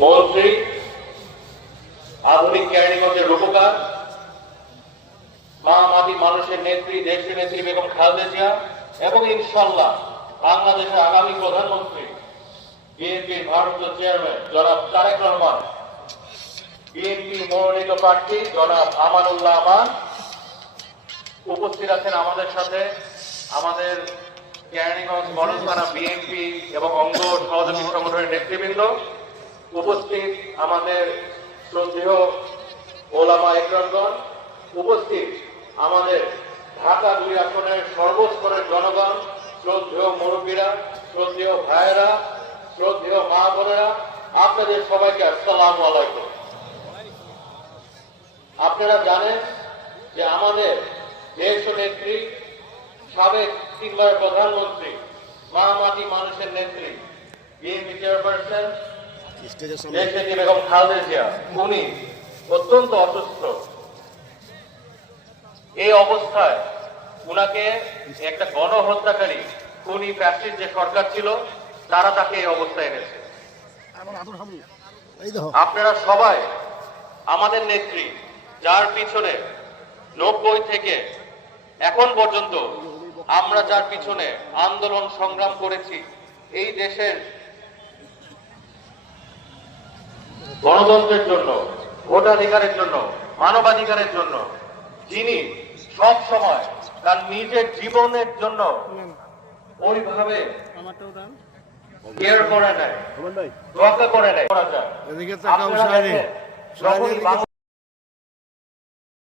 মন্ত্রী, আধুনিক ক্যারিগঞ্জের রূপকার, মা মাটি মানুষের নেত্রী দেশের নেত্রী বেগম খালেদা জিয়া এবং ইনশাল্লাহ বাংলাদেশের আগামী প্রধানমন্ত্রী বিএনপির ভারতীয় চেয়ারম্যান জনাব তারেক রহমান, বিএনপি মনোনীত প্রার্থী জনাব আমানুল্লাহ আমান উপস্থিত আছেন আমাদের সাথে। আমাদের কেরানীগঞ্জ থানা বিএনপি এবং অঙ্গ সহযোগী সংগঠনের নেতৃবৃন্দ। উপস্থিত আমাদের শ্রদ্ধেয় ওলামা একরণগণ উপস্থিত আমাদের ঢাকা দুই আসনের সর্বস্তরের জনগণ, শ্রদ্ধেয় মুরব্বীরা, শ্রদ্ধেয় ভাইয়েরা, শ্রদ্ধেয় মা বোনেরা, আপনাদের সবাইকে আসসালাম আলাইকুম। আপনারা জানেন যে আমাদের দেশ নেত্রী, সাবেক তিনবার প্রধানমন্ত্রী, মা মাটি মানুষের নেত্রী, বিএনপি চেয়ারপারসন দেশ নেত্রী বেগম খালেদা জিয়া? উনি অত্যন্ত অসুস্থ। এই অবস্থায় উনাকে একটা গণহত্যাকারী খুনি ফ্যাসিস্ট যে সরকার ছিল তারা তাকে এই অবস্থায় এনেছে। আপনারা সবাই আমাদের নেত্রী যার পিছনে নব্বই থেকে এখন পর্যন্ত আমরা যার পিছনে আন্দোলন সংগ্রাম করেছি এই দেশের গণতন্ত্রের জন্য ভোটাধিকারের জন্য মানবাধিকারের জন্য যিনি সব সময় তার নিজের জীবনের জন্য ওইভাবে কেয়ার করে নেয় করে নেয়। করা যায় আপনারা দেখেন,